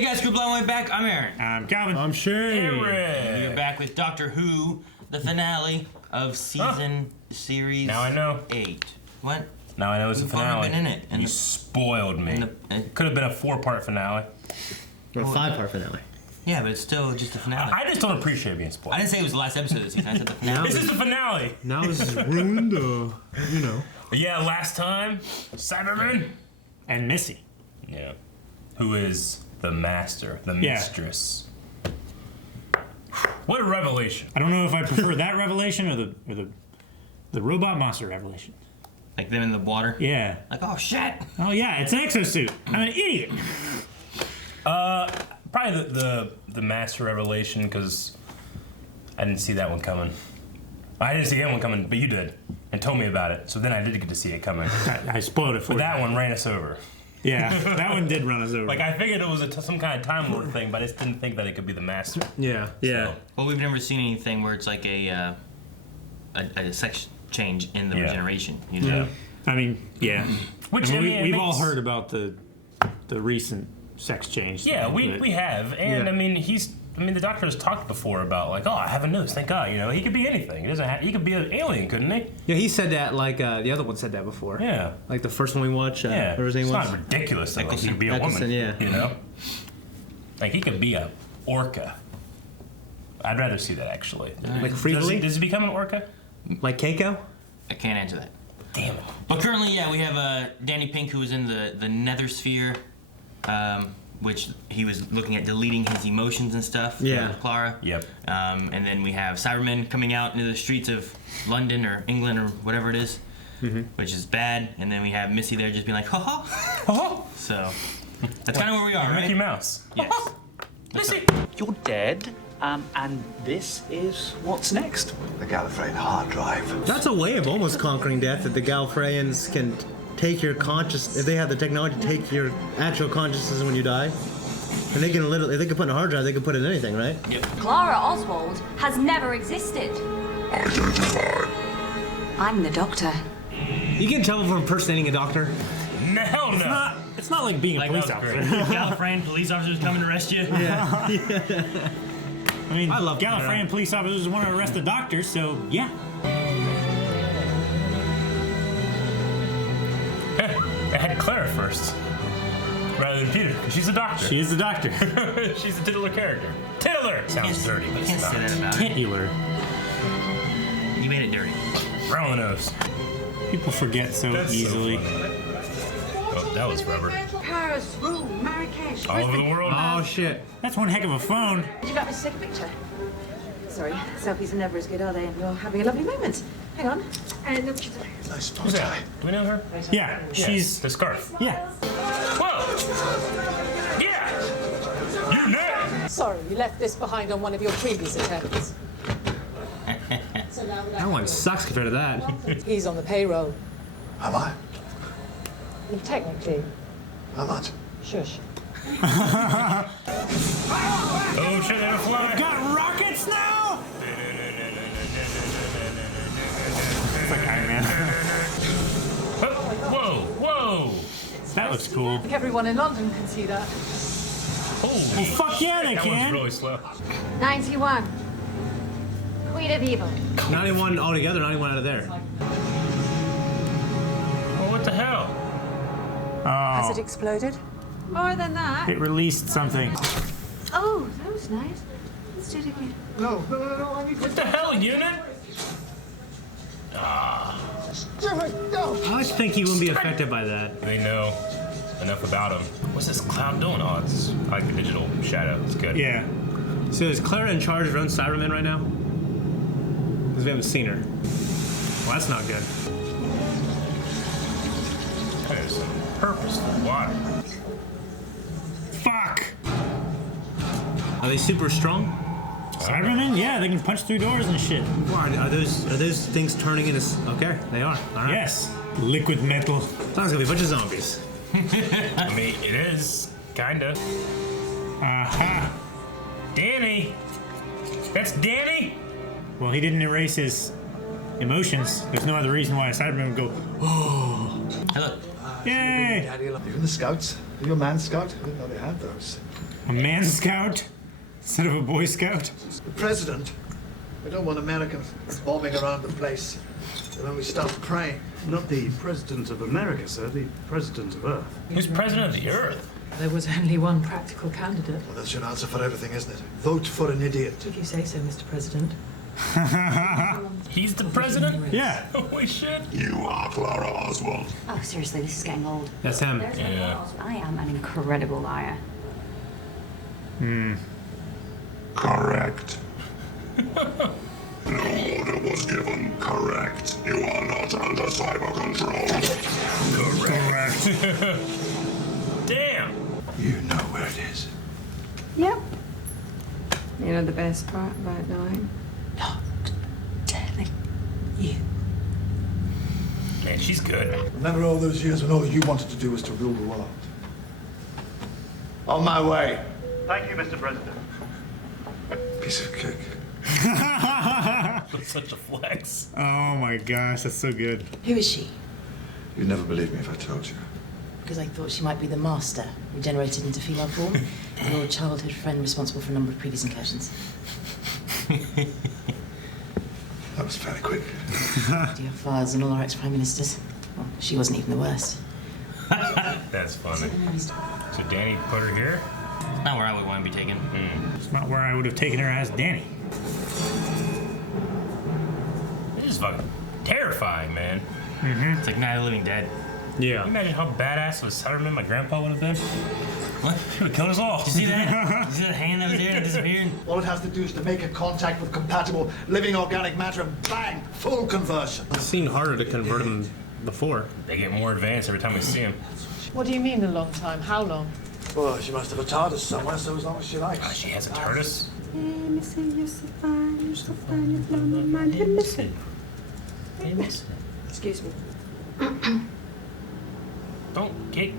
Hey guys, Group Long Way Back. I'm Aaron. I'm Calvin. I'm Shane. We're back with Doctor Who, the finale of series Now I know. 8. What? Now I know it's a finale. Been in it. You spoiled me. Could have been a 4-part finale. Or a 5-part finale. Yeah, but it's still just a finale. I just don't appreciate being spoiled. I didn't say it was the last episode of the season. I said the finale. This is the finale. Now this is ruined, you know. But yeah, last time, Cybermen And Missy. Yeah. Who is the master, the mistress. What a revelation. I don't know if I prefer that revelation or the robot monster revelation. Like them in the water? Yeah. Like, oh shit! Oh yeah, it's an exosuit. I'm an idiot. Probably the master revelation, because I didn't see that one coming. I didn't see that one coming, but you did, and told me about it. So then I did get to see it coming. I spoiled it for But you. that one ran us over. Yeah, that one did run us over. Like, I figured it was some kind of Time Lord thing, but I just didn't think that it could be the master. Yeah. Yeah. Well, we've never seen anything where it's like a sex change in the regeneration. You know? Yeah. I mean, yeah. Which, I mean, I mean, we've all heard about the recent sex change. Yeah, thing, we have, and Yeah. I mean, the doctor has talked before about, like, oh, I have a nose, thank God. You know, he could be anything. He could be an alien, couldn't he? Yeah, he said that like the other one said that before. Yeah. Like the first one we watched. Yeah. Whatever his name It's was. not ridiculous that he could be a Eccleston, woman. yeah. You know, like he could be a orca. I'd rather see that actually. Like Free Willy? Does he become an orca? Like Keiko? I can't answer that. Damn it. But currently, yeah, we have Danny Pink, who is in the Nethersphere, which he was looking at deleting his emotions and stuff. Yeah. With Clara. Yep. And then we have Cybermen coming out into the streets of London or England or whatever it is, which is bad. And then we have Missy there just being like, ha ha. Oh, So that's kind of where we are, right? Mickey Mouse. Yes. Missy. You're dead, and this is what's next. The Gallifreyan hard drive. That's a way of almost conquering death, that the Gallifreyans can take your conscious, if they have the technology to take your actual consciousness when you die. And they can literally, if they can put in a hard drive, they can put in anything, right? Yep. Clara Oswald has never existed. I'm the doctor. You get in trouble for impersonating a doctor. No, hell no. It's not like being a police that was officer. great. Gallifreyan police officers coming to arrest you. Yeah. I mean, I love Gallifreyan police officers want to arrest the doctor, so yeah. I had Clara first, rather than Peter, because she's a doctor. She is the doctor. She's a titular character. Titular sounds dirty, but You it's can't say that not. about it. Titular. You made it dirty. Right on the nose. People forget so That's easily. so funny. Oh, that was rubber. Paris, Rome, Marrakesh. All over the world. Oh, shit. That's one heck of a phone. You got me to take a picture? Sorry, selfies are never as good, are they? And you're having a lovely moment. Hang on. And look, she's Nice bow Who's tie. that? Do we know her? Yeah, she's. The scarf. Yeah. Whoa! Yeah! You next! sorry, you left this behind on one of your previous attempts. So now That one sucks compared to that. he's on the payroll. Am I? Technically. How much? Shush. Oh shit, they're flying! Got rockets now? It's like Iron Man. Whoa, whoa! That looks cool. I think everyone in London can see that. Holy Well, fuck yeah, they that can. one's really slow. 91. Queen of Evil. 91 altogether, 91 out of there. Well, what the hell? Has Oh, it exploded? More than that. it released something. Oh, that was nice. Let's do it again. What the hell, unit? I like to think he wouldn't be affected by that. They know enough about him. What's this cloud doing? Oh, it's I like the digital shadow. It's good. Yeah. So is Clara in charge of her own Cybermen right now? Because we haven't seen her. Well, that's not good. There's some purposeful water. Fuck. Are they super strong? Cybermen? Yeah, they can punch through doors and shit. Are those things turning into... Okay, they are. All right. Yes. Liquid metal. Sounds gonna be a bunch of zombies. I mean, it is kinda. Aha. Danny. That's Danny. Well, he didn't erase his emotions. There's no other reason why a Cyberman would go, oh. Hey, look. Yay. You're in the Scouts? Are you a man scout? I didn't know they had those. A man scout instead of a boy scout? The president. We don't want Americans bombing around the place. And then we start praying. Not the president of America, sir. The president of Earth. Who's president of the Earth? There was only one practical candidate. Well, that's your answer for everything, isn't it? Vote for an idiot. If you say so, Mr. President. He's the president? Yeah. Holy shit. You are Clara Oswald. Oh, seriously, this is getting old. That's him. Yeah. I am an incredible liar. Correct. No order was given. Correct. You are not under cyber control. Correct. Damn. You know where it is. Yep. You know the best part about knowing? Not telling you. Man, she's good. Remember all those years when all you wanted to do was to rule the world? On my way. Thank you, Mr. President. Piece of cake. That's such a flex. Oh my gosh, that's so good. Who is she? You'd never believe me if I told you. Because I thought she might be the master, regenerated into female form, and your childhood friend responsible for a number of previous incursions. That was fairly quick. Do you have fathers and all our ex-prime ministers? Well, she wasn't even the worst. That's funny. So Danny put her here? Not where I would want to be taken. It's not where I would have taken her as Danny. This is fucking terrifying, man. It's like Night of the Living Dead. Yeah. Can you imagine how badass of a Cyberman my grandpa would have been? What? He would have killed us all. Did you see that? You see that hand that was there and disappeared? All it has to do is to make a contact with compatible living organic matter and bang, full conversion. It's seemed harder to convert them before. They get more advanced every time we see them. What do you mean a long time? How long? Well, she must have a TARDIS somewhere, so as long as she likes. She has a TARDIS? Hey, Missy, you're so fine, you're so fine, you've blown my mind. Hey, Missy. Excuse me. Don't get...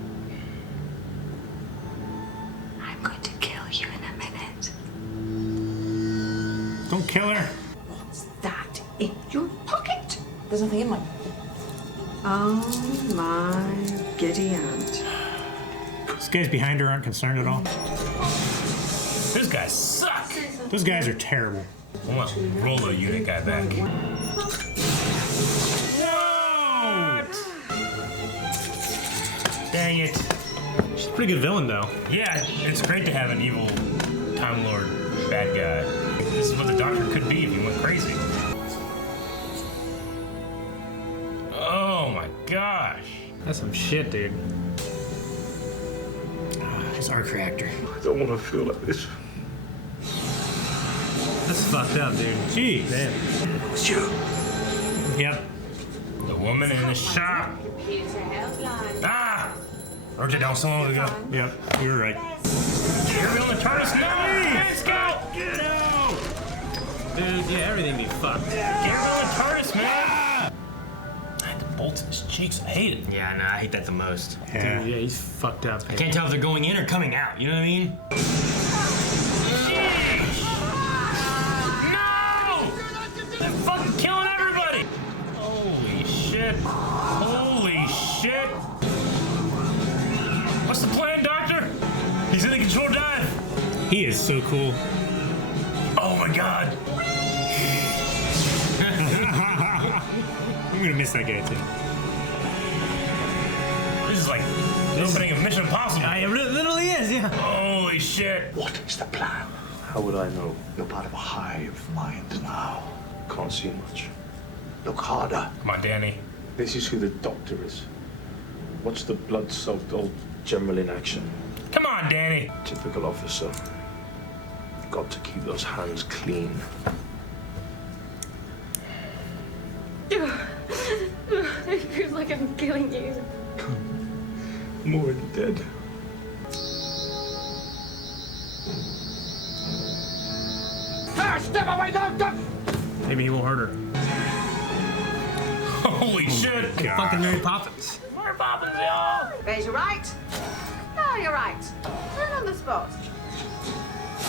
I'm going to kill you in a minute. Don't kill her. What's that in your pocket? There's nothing in mine. Oh, my giddy aunt. These guys behind her aren't concerned at all. These guys suck! Those guys are terrible. I want Rolo unit guy back. Dang it. She's a pretty good villain, though. Yeah, it's great to have an evil Time Lord bad guy. This is what the Doctor could be if he went crazy. Oh my gosh. That's some shit, dude. He's our reactor. I don't want to feel like this. That's fucked up, dude. Jeez. Damn. It's you. Yep. The woman in the shop. Ah! Urged it down so long ago. Yep. You're right. Get on the TARDIS now! Let's go! No! Dude, yeah, everything be fucked. Get on the TARDIS, man! I had the bolts in his cheeks. I hate it. Yeah, no, I hate that the most. Yeah. Dude, yeah, he's fucked up. I can't tell if they're going in or coming out. You know what I mean? No! They're fucking killing everybody! Holy shit. Holy shit. What's the plan, Doctor? He's in the control dive. He is so cool. Oh my god. I'm gonna miss that guy too. This is like the opening of Mission Impossible. It literally is, yeah. Holy shit. What is the plan? How would I know? You're part of a hive mind now. Can't see much. Look harder. Come on, Danny. This is who the Doctor is. What's the blood-soaked old general in action? Come on, Danny. Typical officer. Got to keep those hands clean. It feels like I'm killing you. I'm already dead. Step away, Doctor! Maybe he will hurt her. Holy shit. God. Fucking Mary Poppins. Mary Poppins, y'all. Raise your right. No, you're right. Turn on the spot.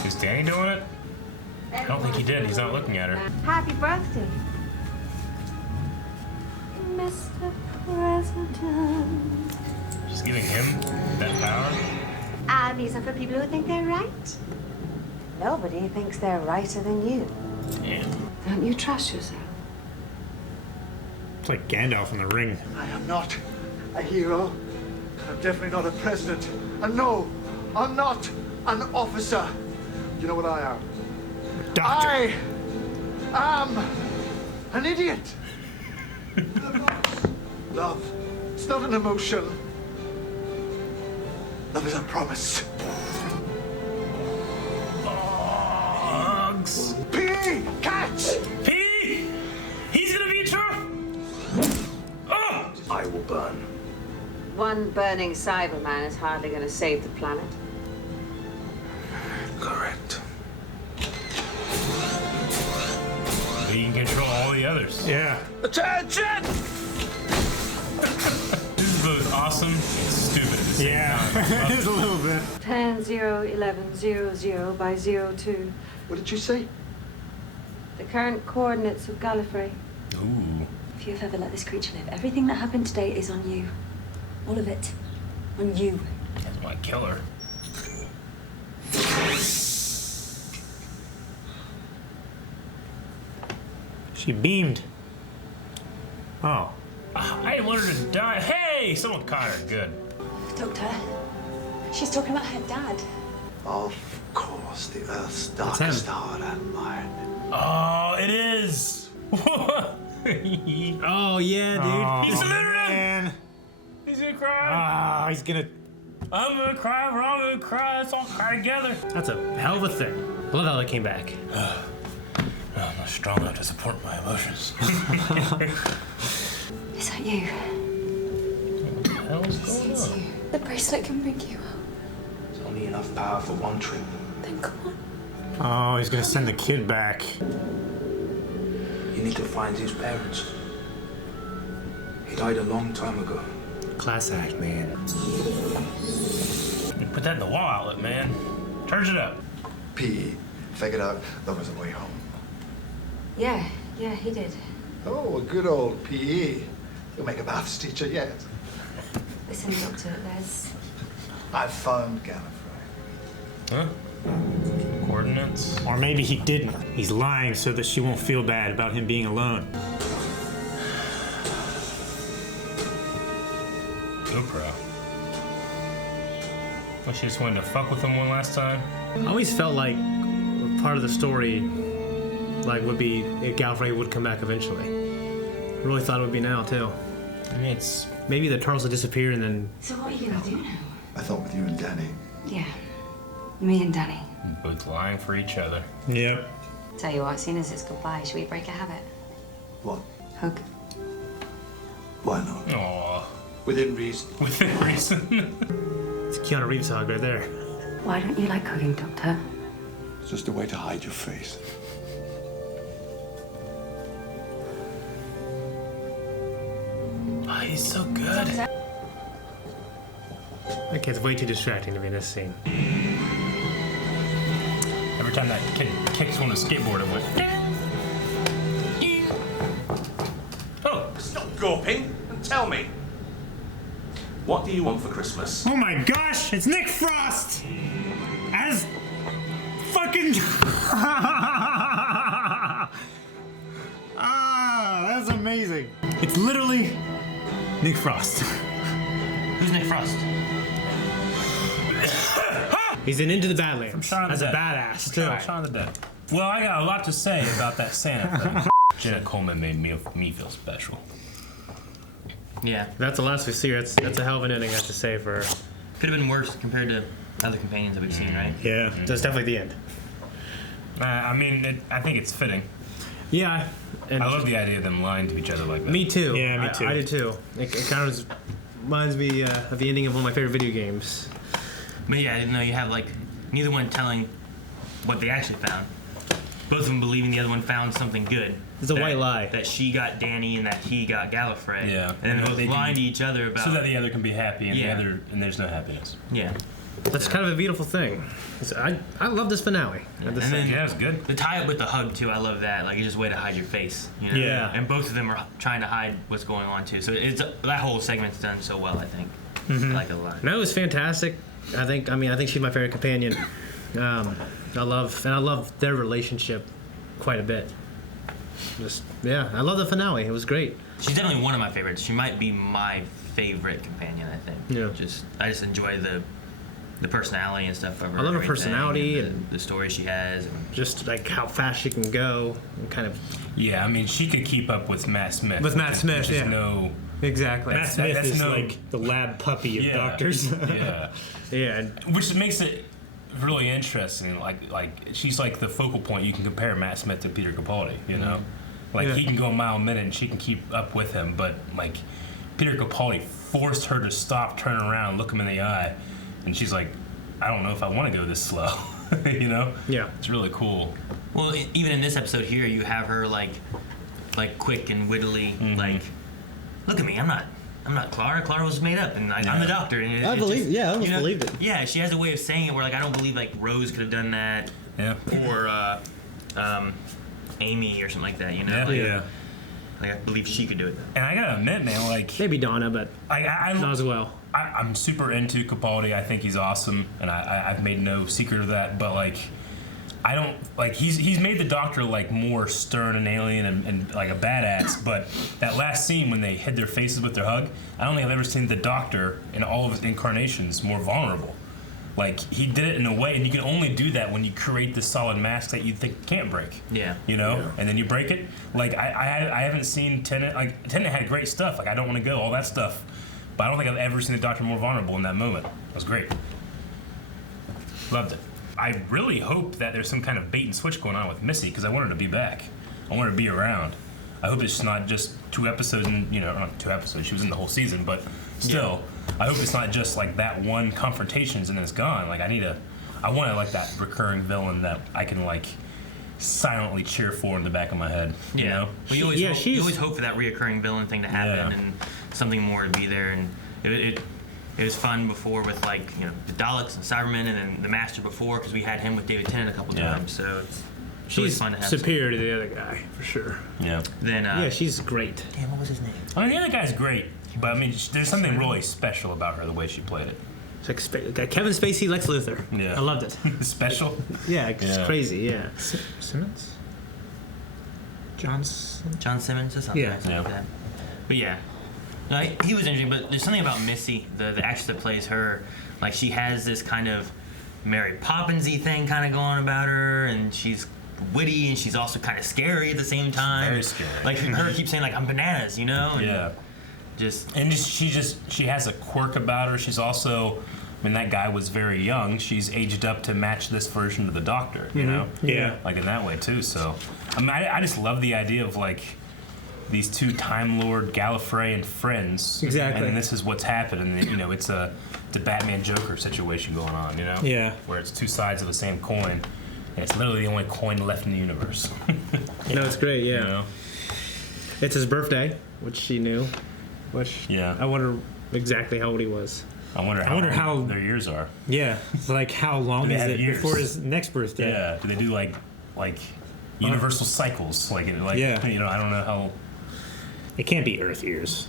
Is Danny doing it? I don't think he did. He's not looking at her. Happy birthday, Mr. President. Just giving him that power? These are for people who think they're right. Nobody thinks they're righter than you. Yeah. Don't you trust yourself? It's like Gandalf in the Ring. I am not a hero. I'm definitely not a president. And no, I'm not an officer. You know what I am? Doctor. I am an idiot. Love, it's not an emotion. Love is a promise. Bugs. P! Catch! P! He's gonna be a truck! Oh! I will burn. One burning Cyberman is hardly going to save the planet. Correct. He can control all the others. Yeah. Attention! This is both awesome and stupid at the same time. It is a little bit. 10-0-11-00 by 02. What did you say? The current coordinates of Gallifrey. Ooh. If you've ever let this creature live, everything that happened today is on you. All of it. On you. That's my killer. She beamed. Oh. I didn't want her to die. Hey! Someone caught her. Good. Doctor, she's talking about her dad. Of course, the Earth's him. darkest star and mine. Oh, it is! Oh yeah, dude. Oh, He's delivering him! man. He's gonna cry. Ah, he's gonna. I'm gonna cry, we're all gonna cry. Let's all cry together. That's a hell of a thing. I love how they came back. I'm not strong enough to support my emotions. Is that you? What the hell is going on? The bracelet can bring you out. There's only enough power for one trip. Then come on. Oh, he's gonna send the kid back. You need to find his parents. He died a long time ago. Class act, man. You put that in the wall outlet, man. Charge it up. P figured out there was a way home. Yeah, he did. Oh, a good old PE. You'll make a maths teacher yet. Listen, Doctor, I found Gallifrey. Huh? Coordinates? Or maybe he didn't. He's lying so that she won't feel bad about him being alone. Kuro. Well, she just wanted to fuck with him one last time. I always felt like part of the story, like, would be if Gallifrey would come back eventually. I really thought it would be now too. I mean, it's Maybe the turtles would disappear and then. So what are you gonna do now? I thought with you and Danny. Yeah, me and Danny. both lying for each other. Yep. Tell you what, seeing as it's goodbye, should we break a habit? What? Hug. Why not? Aww. Within reason. Within reason. It's Keanu Reeves hug right there. Why don't you like hugging, Doctor? It's just a way to hide your face. Oh, he's so good. That kid's way too distracting to be in this scene. Every time that kid kicks on a skateboard, it went. Oh, stop gawping and tell me. What do you want for Christmas? Oh my gosh, it's Nick Frost! As fucking. Ah, that's amazing. It's literally Nick Frost. Who's Nick Frost? He's in Into the Badlands. Shaun of as the a Dead. badass too. Shaun of the Dead. Well, I got a lot to say about that Santa thing. Jenna Coleman made me feel special. Yeah. That's the last we see her. That's a hell of an ending, I have to say, for her. Could have been worse compared to other companions that we've seen, right? Yeah, that's definitely the end. I mean, I think it's fitting. Yeah. And I love the idea of them lying to each other like that. Me too. Yeah, me too. I do too. It kind of reminds me of the ending of one of my favorite video games. But yeah, you know, you have like neither one telling what they actually found. Both of them believing the other one found something good. It's a white lie. That she got Danny and that he got Gallifrey. Yeah. And then they're both They lying do- to each other about. So that the other can be happy and Yeah. there's no happiness. Yeah. That's kind of a beautiful thing. I love this finale. And then Yeah, it's good. the tie up with the hug too. I love that. Like it's just a way to hide your face. You know? Yeah. And both of them are trying to hide what's going on too. So it's that whole segment's done so well, I think. Mm-hmm. I like it a lot. No, it was fantastic. I think she's my favorite companion. I love their relationship quite a bit. I love the finale. It was great. She's definitely one of my favorites. She might be my favorite companion, I think. Yeah. I just enjoy the personality and stuff of her. I love her personality and the story she has. Just like how fast she can go and kind of. Yeah, I mean, she could keep up with Matt Smith. Yeah. No. Exactly. Matt Smith is like the lab puppy of doctors. Yeah. Yeah. Which makes it really interesting. Like she's like the focal point. You can compare Matt Smith to Peter Capaldi. You know, he can go a mile a minute and she can keep up with him. But like Peter Capaldi forced her to stop, turn around, look him in the eye, and she's like, I don't know if I want to go this slow. You know? Yeah. It's really cool. Well, even in this episode here, you have her like quick and wittily, like, look at me, I'm not Clara. Clara was made up, and I'm the doctor. And I believed it. Yeah, she has a way of saying it where like I don't believe like Rose could have done that. Yeah. Or Amy or something like that. You know. Yeah. Like I believe she could do it. And I gotta admit, man, like maybe Donna, but not as well. I'm super into Capaldi. I think he's awesome, and I've made no secret of that. But like, I don't like he's made the Doctor like more stern and alien and like a badass. But that last scene when they hid their faces with their hug, I don't think I've ever seen the Doctor in all of his incarnations more vulnerable. Like he did it in a way, and you can only do that when you create this solid mask that you think can't break. Yeah. You know, and then you break it. Like I haven't seen Tennant. Like Tennant had great stuff. Like I don't want to go all that stuff. But I don't think I've ever seen the Doctor more vulnerable in that moment. It was great. Loved it. I really hope that there's some kind of bait and switch going on with Missy, because I want her to be back. I want her to be around. I hope it's not just 2 episodes, and not 2 episodes. She was in the whole season, but still, I hope it's not just like that one confrontations and then it's gone. Like I want like that recurring villain that I can like silently cheer for in the back of my head. You know? Well, you always hope for that reoccurring villain thing to happen and something more to be there. And it was fun before with like the Daleks and Cybermen, and then the Master before, because we had him with David Tennant a couple times. So it's always fun to have. Superior to the other guy for sure. Yeah. Then she's great. Damn, what was his name? I mean, the other guy's great, but I mean, there's something really special about her, the way she played it. It's like Kevin Spacey, Lex Luthor. Yeah. I loved it. Special? Yeah, it's crazy. Yeah. Simmons. John Simmons or something. Like that. But yeah. No, he was interesting, but there's something about Missy, the actress that plays her, like she has this kind of Mary Poppins-y thing kind of going about her, and she's witty, and she's also kind of scary at the same time. Very scary. Like her keeps saying like I'm bananas, And she has a quirk about her. She's also, I mean, that guy was very young. She's aged up to match this version of the Doctor, you know? Yeah. Like in that way too. So, I mean, I just love the idea of like these 2 Time Lord Gallifreyan friends. Exactly. And this is what's happening. It's a Batman Joker situation going on, Yeah. Where it's 2 sides of the same coin, and it's literally the only coin left in the universe. No, it's great. Yeah. It's his birthday, which she knew. I wonder exactly how old he was. I wonder how their years are. Yeah, like how long is it years before his next birthday? Yeah, do they do like universal cycles? I don't know how. It can't be Earth years.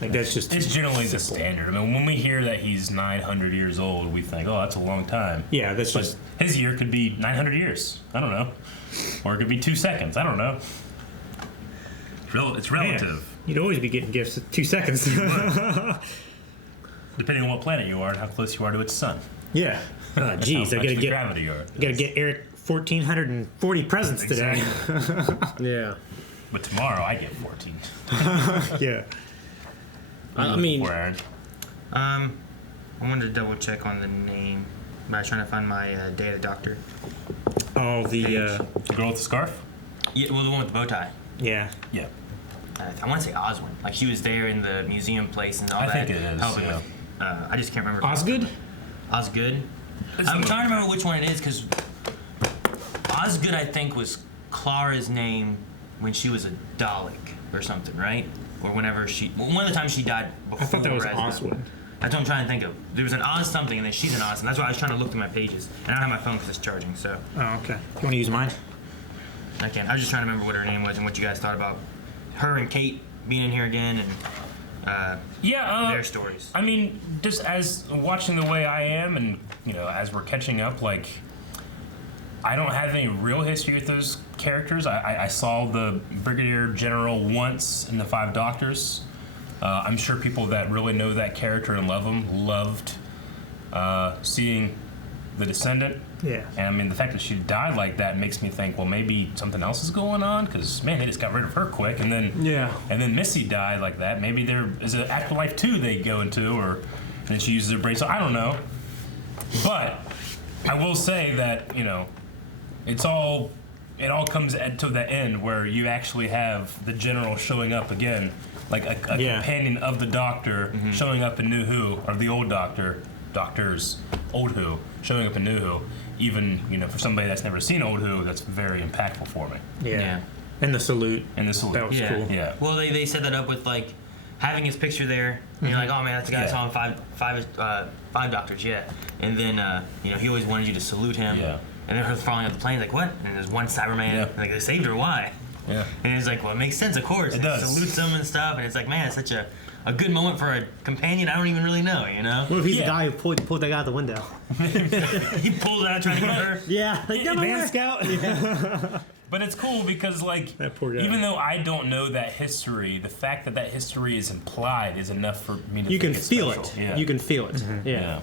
Like that's just. It's generally the standard. I mean, when we hear that he's 900 years old, we think, oh, that's a long time. Yeah, that's just. His year could be 900 years. I don't know, or it could be 2 seconds. I don't know. It's relative. Man, you'd always be getting gifts at 2 seconds. Depending on what planet you are and how close you are to its sun. Yeah. Geez, I gotta get Eric 1,440 presents today. Yeah. But tomorrow I get 14. Yeah. I mean, I wanted to double check on the name by trying to find my Data Doctor. Oh, the girl with the scarf. Yeah, well, the one with the bow tie. Yeah. Yeah. I want to say Oswin. Like she was there in the museum place and all that. I think it is. Helping with. I just can't remember. Osgood. Osgood. I'm trying to remember which one it is because Osgood, I think, was Clara's name when she was a Dalek or something, right? Or whenever one of the times she died before. I thought that was Oswin. That's what I'm trying to think of. There was an Oz something, and then she's an Oz, and that's why I was trying to look through my pages. And I don't have my phone because it's charging, so. Oh, okay. You want to use mine? I can't. I was just trying to remember what her name was and what you guys thought about her and Kate being in here again, their stories. I mean, just as watching the way I am, and as we're catching up, like I don't have any real history with those characters. I saw the Brigadier General once in the Five Doctors. I'm sure people that really know that character and love him loved seeing the Descendant. Yeah. And I mean, the fact that she died like that makes me think, well, maybe something else is going on, because man, they just got rid of her quick, and then Missy died like that. Maybe there is an Afterlife 2 they go into, or and she uses her brain. So I don't know, but I will say that it all comes to the end where you actually have the General showing up again, like a companion of the Doctor showing up in New Who, or the old Doctor's Old Who showing up in New Who. Even for somebody that's never seen Old Who, that's very impactful for me. Yeah. And the salute. That was cool. Yeah. Well, they set that up with like having his picture there. And you're like, oh man, that's the guy I saw in Five Doctors. Yeah. And then he always wanted you to salute him. Yeah. And then her falling off the plane, like what? And there's one Cyberman. Like they saved her. Why? Yeah. And it's like, well, it makes sense, of course. It does. Salutes them and stuff, and it's like, man, it's such a good moment for a companion I don't even really know, What if he's the guy who pulled that guy out the window? He pulled out trying to get her. Yeah. Man Scout. Yeah. But it's cool because, like, even though I don't know that history, the fact that history is implied is enough for me to You can think it's feel special. it. Yeah. You can feel it. Yeah.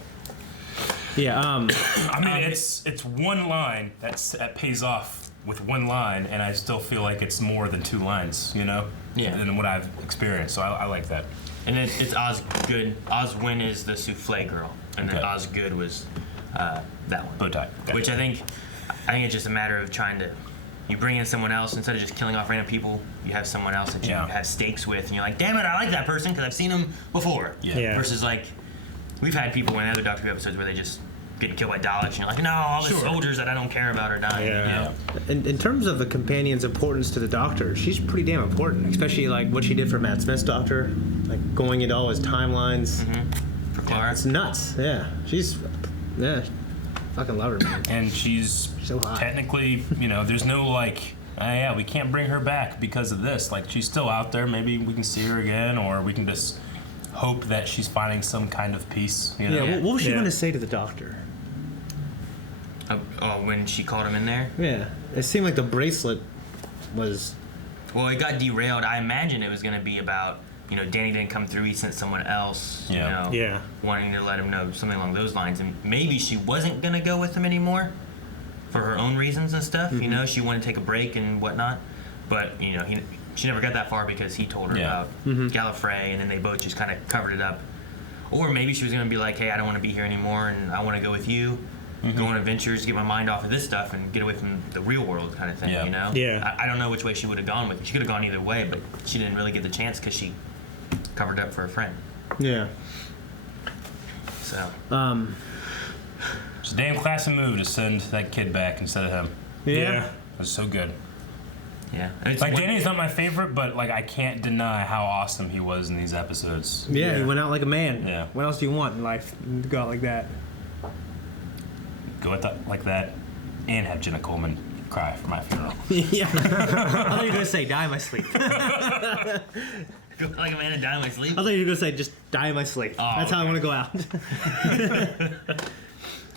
I mean, it's one line that pays off with one line, and I still feel like it's more than two lines, than what I've experienced. So I like that. And it's Osgood. Oswin is the souffle girl, and then Osgood was that one. Bowtie. Which I think it's just a matter of trying to. You bring in someone else instead of just killing off random people. You have someone else that you have stakes with, and you're like, damn it, I like that person because I've seen him before. Yeah. Versus like, we've had people in other Doctor Who episodes where they just getting killed by Daleks, and you're like, no, all the soldiers that I don't care about are dying. Yeah. In terms of the companion's importance to the Doctor, she's pretty damn important, especially like what she did for Matt Smith's Doctor, like going into all his timelines. For Clara. It's nuts. Yeah. She's fucking love her, man. And she's so hot. Technically, there's no like, we can't bring her back because of this. Like, she's still out there. Maybe we can see her again, or we can just hope that she's finding some kind of peace. Yeah. What was she going to say to the Doctor? When she called him in there? Yeah. It seemed like the bracelet was... Well, it got derailed. I imagine it was going to be about, Danny didn't come through, he sent someone else, wanting to let him know, something along those lines. And maybe she wasn't going to go with him anymore for her own reasons and stuff. She wanted to take a break and whatnot. But, she never got that far because he told her about Gallifrey, and then they both just kind of covered it up. Or maybe she was going to be like, hey, I don't want to be here anymore, and I want to go with you. Go on adventures, get my mind off of this stuff, and get away from the real world kind of thing, Yeah. I don't know which way she would have gone with it. She could have gone either way, but she didn't really get the chance because she covered up for a friend. Yeah. So. It's a damn classy move to send that kid back instead of him. Yeah. It was so good. Yeah. Like, Danny's not my favorite, but, like, I can't deny how awesome he was in these episodes. Yeah, he went out like a man. Yeah. What else do you want in life? Go out like that. Go out like that and have Jenna Coleman cry for my funeral. Yeah. I thought you were going to say, die in my sleep. Go like a man and die in my sleep? I thought you were going to say, just die in my sleep. Oh, That's how I want to go out.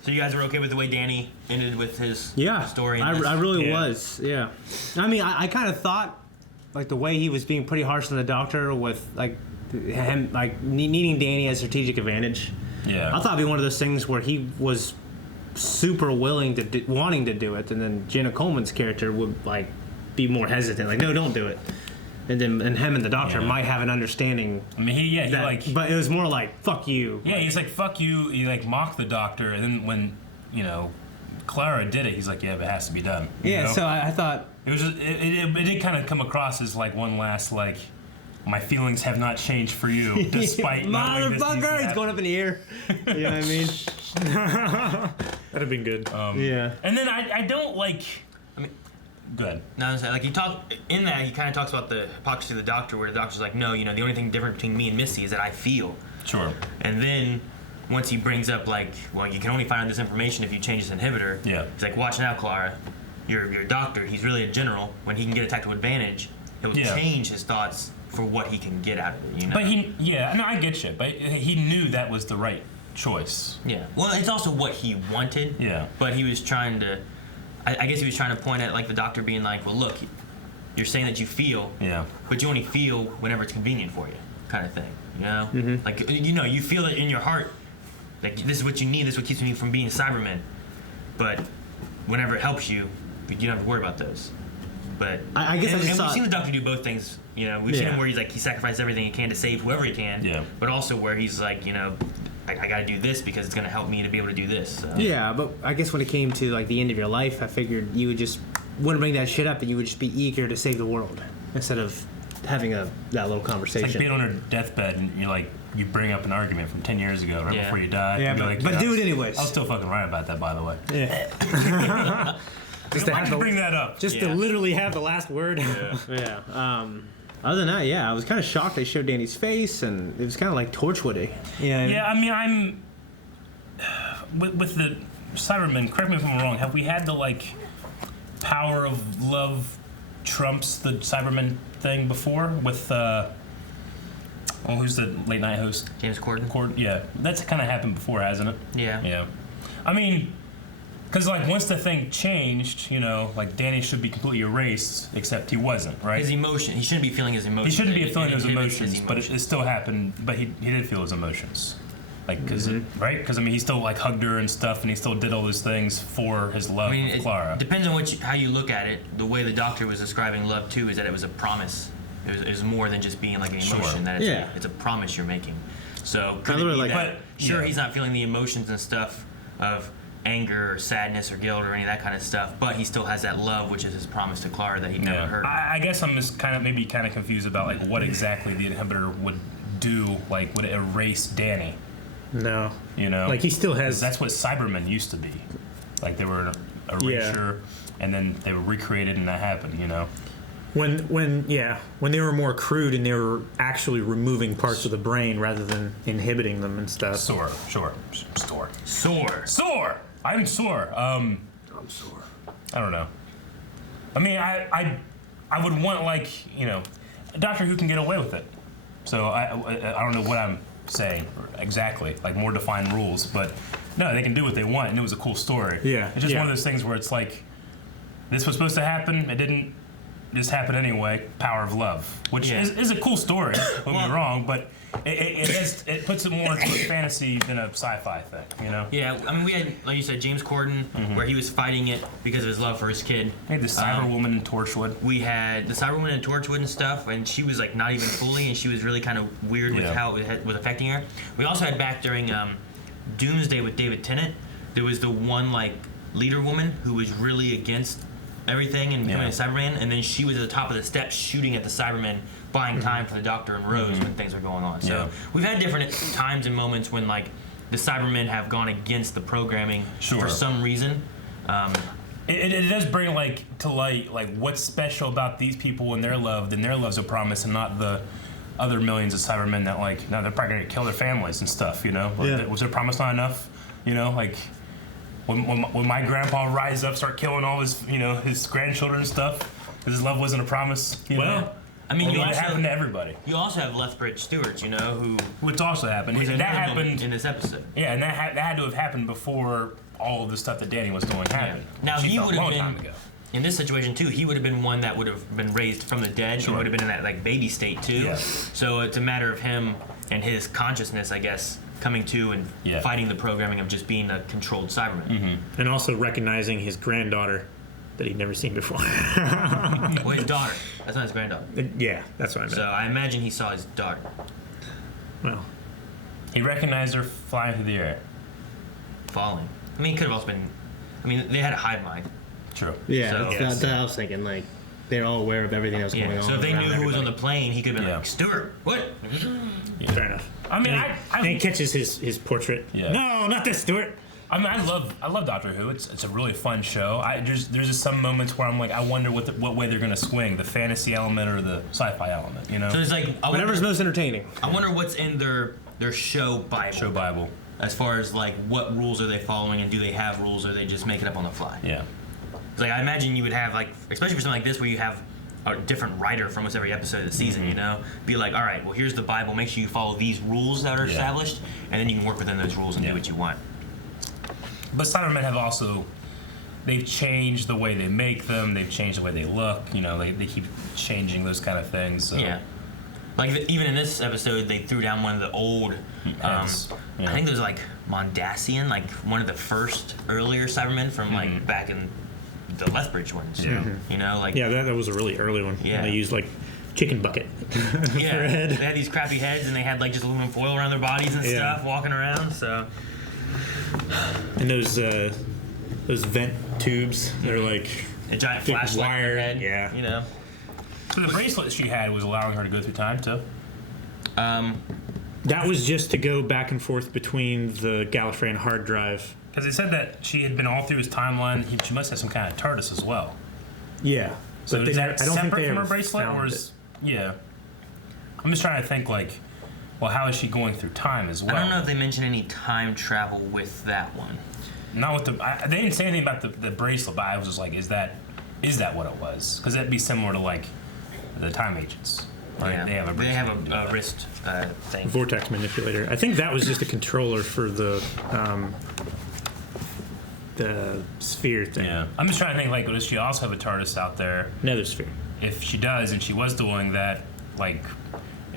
So you guys were okay with the way Danny ended with his story? I really was, yeah. I mean, I kind of thought, like, the way he was being pretty harsh on the Doctor with, like, him, like, needing Danny as strategic advantage. Yeah. I thought it'd be one of those things where he was super willing to wanting to do it, and then Jenna Coleman's character would like be more hesitant, like, no, don't do it, and him and the Doctor might have an understanding. I mean, he but it was more like, fuck you. Yeah, he's like, fuck you. He like mocked the Doctor, and then when Clara did it, he's like, yeah, but it has to be done. Yeah. So I thought it was just, it did kind of come across as like one last like, my feelings have not changed for you, despite motherfucker, he's going up in the air. You know what I mean? That'd have been good. Yeah. And then I don't like. I mean, go ahead. No, I'm saying, like, he kind of talks about the hypocrisy of the Doctor, where the Doctor's like, no, the only thing different between me and Missy is that I feel. Sure. And then once he brings up, like, well, you can only find out this information if you change his inhibitor. Yeah. He's like, watch now, Clara. Your Doctor, he's really a general. When he can get a tactical advantage, he'll change his thoughts for what he can get out of it. You know. But I get you. But he knew that was the right choice. Yeah. Well, it's also what he wanted. Yeah. But he was trying to. I guess he was trying to point at like the doctor being like, well, look, you're saying that you feel. Yeah. But you only feel whenever it's convenient for you, kind of thing. You know. Mm-hmm. Like you feel it in your heart. Like this is what you need. This is what keeps you from being Cybermen. But whenever it helps you, you don't have to worry about those. But I guess we've seen the doctor do both things. You know, we've seen him where he's like he sacrifices everything he can to save whoever he can. Yeah. But also where he's like, I got to do this because it's going to help me to be able to do this. So. Yeah, but I guess when it came to like the end of your life, I figured you would just wouldn't bring that shit up, and you would just be eager to save the world instead of having that little conversation. It's like being on her deathbed and you bring up an argument from 10 years ago right before you die. Yeah, but do it anyways. I was still fucking right about that, by the way. Yeah. Just to bring that up. Just to literally have the last word. Yeah. Other than that, I was kind of shocked they showed Danny's face, and it was kind of like Torchwoody. Yeah, I mean, I'm with the Cybermen. Correct me if I'm wrong. Have we had the power of love trumps the Cybermen thing before with who's the late night host? James Corden. Yeah, that's kind of happened before, hasn't it? Yeah. Yeah. I mean, because once the thing changed, Danny should be completely erased, except he wasn't, right? He shouldn't be feeling his emotions. He shouldn't be feeling his emotions, but it still happened. But he did feel his emotions, right? Because he still hugged her and stuff, and he still did all those things for his love of Clara. It depends on how you look at it. The way the doctor was describing love too is that it was a promise. It was more than just being like an emotion. That it's a promise you're making. So could it be that, he's not feeling the emotions and stuff of anger or sadness or guilt or any of that kind of stuff, but he still has that love, which is his promise to Clara that he never hurt. I guess I'm just kind of confused about what exactly the inhibitor would do. Would it erase Danny? No. he still has. That's what Cybermen used to be. They were an erasure, and then they were recreated, and that happened. When they were more crude and they were actually removing parts of the brain rather than inhibiting them and stuff. Sore. I'm sore. I'm sore. I don't know. I mean, I would want a Doctor Who can get away with it. So I don't know what I'm saying exactly, more defined rules, but no, they can do what they want, and it was a cool story. Yeah. It's just one of those things where it's this was supposed to happen, it didn't just happen anyway. Power of love, which is a cool story. Don't get me wrong, but it puts it more into a fantasy than a sci-fi thing, Yeah, I mean, we had, like you said, James Corden, where he was fighting it because of his love for his kid. We had the Cyberwoman in Torchwood. We had the Cyberwoman in Torchwood and stuff, and she was not even fully, and she was really kind of weird with how it was affecting her. We also had back during Doomsday with David Tennant, there was the one leader woman who was really against everything and becoming a Cyberman, and then she was at the top of the steps shooting at the Cybermen, buying time for the Doctor and Rose when things were going on. So we've had different times and moments when the Cybermen have gone against the programming for some reason. It does bring to light what's special about these people and their love, and their love's a promise, and not the other millions of Cybermen that no, they're probably gonna kill their families and stuff. Was their promise not enough? When my grandpa rise up, start killing all his his grandchildren and stuff, because his love wasn't a promise. I mean, it happened to everybody. You also have Lethbridge Stewart, which also happened. That happened in this episode. Yeah, and that had to have happened before all of the stuff that Danny was doing happened. Now he would have been in this situation too. He would have been one that would have been raised from the dead. He would have been in that baby state too. Yeah. So it's a matter of him and his consciousness, I guess, coming to and fighting the programming of just being a controlled Cyberman. And also recognizing his granddaughter that he'd never seen before. Well, his daughter. That's not his granddaughter. Yeah, that's what I meant. So I imagine he saw his daughter. Well, he recognized her flying through the air. Falling. I mean, it could have also been... I mean, they had a hive mind. True. Yeah, that's what I was thinking. They're all aware of everything that was going on. So if they knew who was on the plane, he could have been Stuart, what? Fair enough. I mean, and he catches his portrait. Yeah. No, not this, Stuart. I mean, I love Doctor Who. It's a really fun show. There's just some moments where I'm I wonder what way they're gonna swing, the fantasy element or the sci-fi element. So it's whatever's most entertaining. I wonder what's in their show Bible. As far as what rules are they following, and do they have rules, or they just make it up on the fly? Yeah. I imagine you would have especially for something like this where you have a different writer for almost every episode of the season. You know, be like, all right, well, here's the Bible. Make sure you follow these rules that are established, and then you can work within those rules and do what you want. But Cybermen have also, they've changed the way they make them. They've changed the way they look. You know, they keep changing those kind of things. So. Yeah. Like, even in this episode, they threw down one of the old, I think it was, like, Mondasian, like, one of the first earlier Cybermen from, like, back in the Lethbridge ones. Yeah. You know, like... Yeah, that was a really early one. Yeah. They used, like, chicken bucket for a head. They had these crappy heads, and they had, like, just aluminum foil around their bodies and stuff, walking around, so... And those vent tubes, they're like... A giant flashlight on her head. Yeah. You know? So the bracelet she had was allowing her to go through time, too? That was just to go back and forth between the Gallifreyan hard drive. Because they said that she had been all through his timeline. She must have some kind of TARDIS as well. Yeah. So but is that I don't think separate they from her ever bracelet? found Or is... Yeah. I'm just trying to think, like, well, how is she going through time as well? I don't know if they mentioned any time travel with that one. Not with the... they didn't say anything about the bracelet, but I was just like, is that what it was? Because that'd be similar to, like, the time agents. Right? Yeah. They have a wrist thing. Vortex manipulator. I think that was just a controller for the sphere thing. Yeah. I'm just trying to think, like, does she also have a TARDIS out there? Nethersphere. If she does, and she was doing that, like...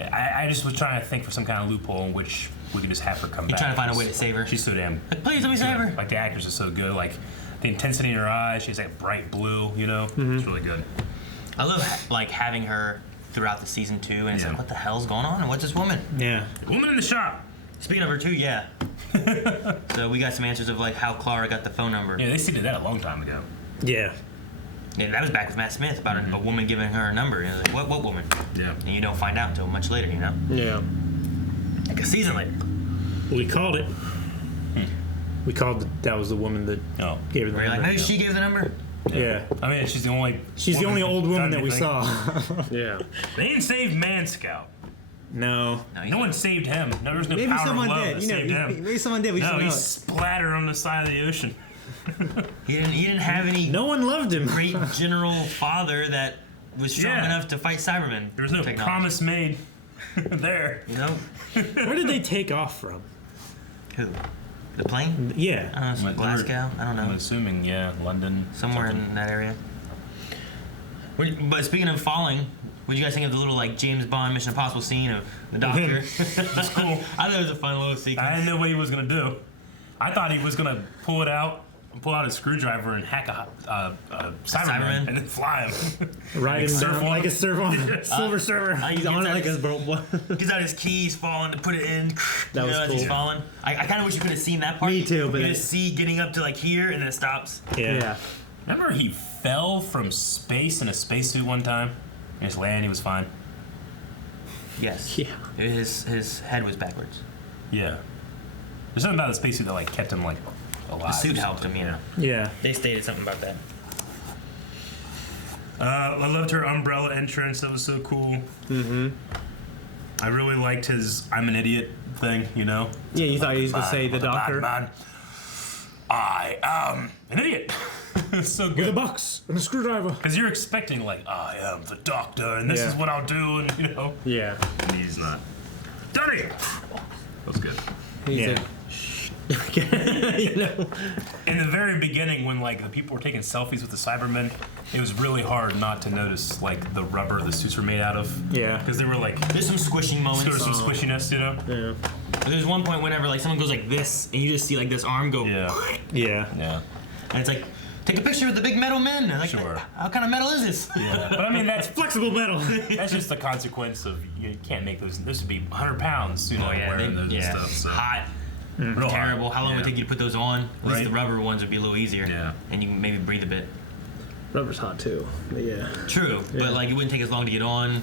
I just was trying to think for some kind of loophole in which we could just have her come back. You're trying to find a way to save her. She's so damn... Like, please let me save her. Like, the actors are so good. Like, the intensity in her eyes, she's like bright blue, you know? It's really good. I love, like, having her throughout the season 2, and it's like, what the hell's going on? And what's this woman? Yeah. Woman in the shop. Speaking of her, too, yeah. So we got some answers of, like, how Clara got the phone number. Yeah, they stated that a long time ago. Yeah. And that was back with Matt Smith about a woman giving her a number. And like, what woman? Yeah. And you don't find out until much later, you know? Yeah. Like a season later. We called it. We called that was the woman that gave her the Were you number. like, maybe she gave the number? Yeah. I mean, she's the only... She's the only old woman that we saw. Yeah. They didn't save Man Scout. No. No one saved him. No, there was no Maybe power someone of love did. that You know, saved him. maybe someone did. We just No, don't he know it. splattered on the side of the ocean. He didn't have any No one loved him. great general father that was strong enough to fight Cybermen. There was no promise made there. You know? Where did they take off from? Who? The plane? Yeah. I don't know, Glasgow? I don't know. I'm assuming, yeah, London. Somewhere in that area. But speaking of falling, what did you guys think of the little, like, James Bond Mission Impossible scene of the doctor? That's cool. I thought it was a fun little sequence. I didn't know what he was going to do. I thought he was going to pull out a screwdriver and hack a Cyberman and then fly him. Ride him down like a silver surfer. He's on it like a boat. Gets out his keys, falling to put it in. That was as cool. he's falling. I kind of wish you could have seen that part. Me too, but you just see getting up to like here and then it stops. Yeah. Remember he fell from space in a spacesuit one time? And just landed, he was fine. Yes. Yeah. His head was backwards. Yeah. There's something about the spacesuit that like kept him like alive. The suit helped him, yeah. Yeah. They stated something about that. I loved her umbrella entrance. That was so cool. Mm-hmm. I really liked his "I'm an idiot" thing. You know. Yeah, you thought he was gonna say the doctor. Man. I am an idiot. It's so good. With a box and a screwdriver. Because you're expecting like, I am the doctor, and this is what I'll do, and you know. Yeah. And he's not. Donnie. That was good. He's you know. In the very beginning, when like the people were taking selfies with the Cybermen, it was really hard not to notice like the rubber the suits were made out of. Yeah. Because they were like There's some squishing moments. There's some squishiness, you know. Yeah. There's one point whenever like someone goes like this, and you just see like this arm go. Yeah. Yeah. And it's like, take a picture of the big metal men. Like, Sure. How kind of metal is this? Yeah. But I mean, that's Flexible metal. that's just the consequence of you can't make those. This would be 100 pounds, you know, wearing those and stuff. So. Hot. Real Terrible. hot. How long would it take you to put those on? At least Right. the rubber ones would be a little easier. Yeah. And you can maybe breathe a bit. Rubber's hot too. But yeah. True. Yeah. But like it wouldn't take as long to get on.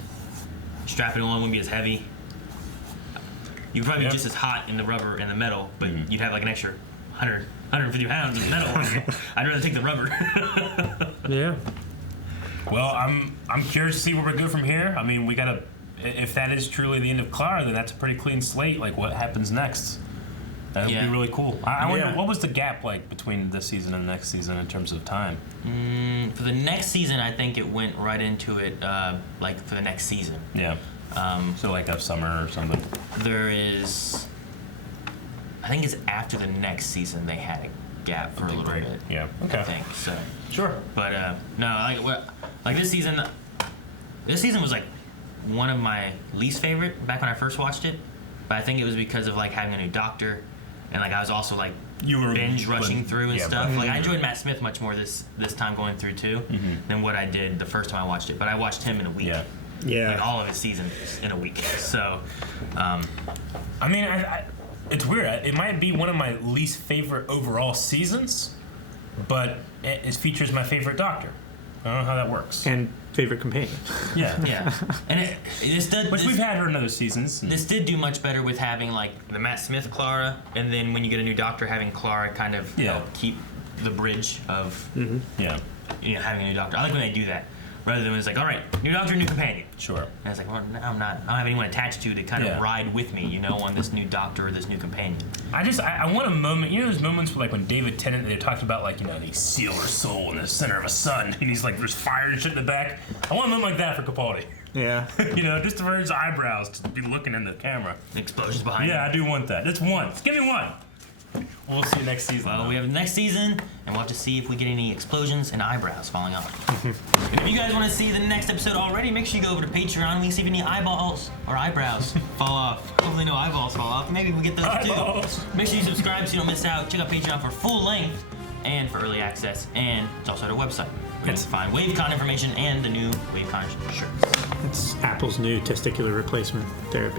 Strapping it on wouldn't be as heavy. You'd probably be just as hot in the rubber and the metal, but you'd have like an extra 150 pounds of metal on you. I'd rather take the rubber. Yeah. Well, I'm curious to see where we go from here. I mean, we gotta. If that is truly the end of Clara, then that's a pretty clean slate. Like, what happens next? That would Yeah. be really cool. I wonder, what was the gap like between this season and the next season in terms of time? For the next season, I think it went right into it, like for the next season. Yeah. So like a summer or something. There is, I think it's after the next season they had a gap for a little bit. Yeah. Okay. I think so. Sure. But no, like this season was like one of my least favorite back when I first watched it. But I think it was because of like having a new doctor, and like I was also like binge rushing through and stuff. Like I enjoyed Matt Smith much more this time going through too than what I did the first time I watched it. But I watched him in a week. Yeah. Like all of his seasons in a week. So, I mean, it's weird. It might be one of my least favorite overall seasons, but it features my favorite doctor. I don't know how that works. And favorite companion. Yeah. yeah. And we've had her in other seasons. This did do much better with having like the Matt Smith Clara, and then when you get a new doctor, having Clara kind of help keep the bridge of having a new doctor. I like when they do that. Rather than it's like, all right, new doctor, new companion. Sure. And it's like, well, I don't have anyone attached to kind of ride with me, on this new doctor or this new companion. I want a moment, those moments where like when David Tennant, they talked about like, they seal her soul in the center of a sun, and he's like, there's fire and shit in the back. I want a moment like that for Capaldi. Yeah. Just for his eyebrows to be looking in the camera. The explosions behind him. Yeah, I do want that. That's one. Give me one. We'll see you next season. Well, we have the next season, and we'll have to see if we get any explosions and eyebrows falling off. And if you guys want to see the next episode already, make sure you go over to Patreon. We can see if any eyeballs or eyebrows fall off. Hopefully no eyeballs fall off. Maybe we'll get those too. Make sure you subscribe so you don't miss out. Check out Patreon for full length and for early access. And it's also at our website. You can find WaveCon information and the new WaveCon shirts. It's Apple's new testicular replacement therapy.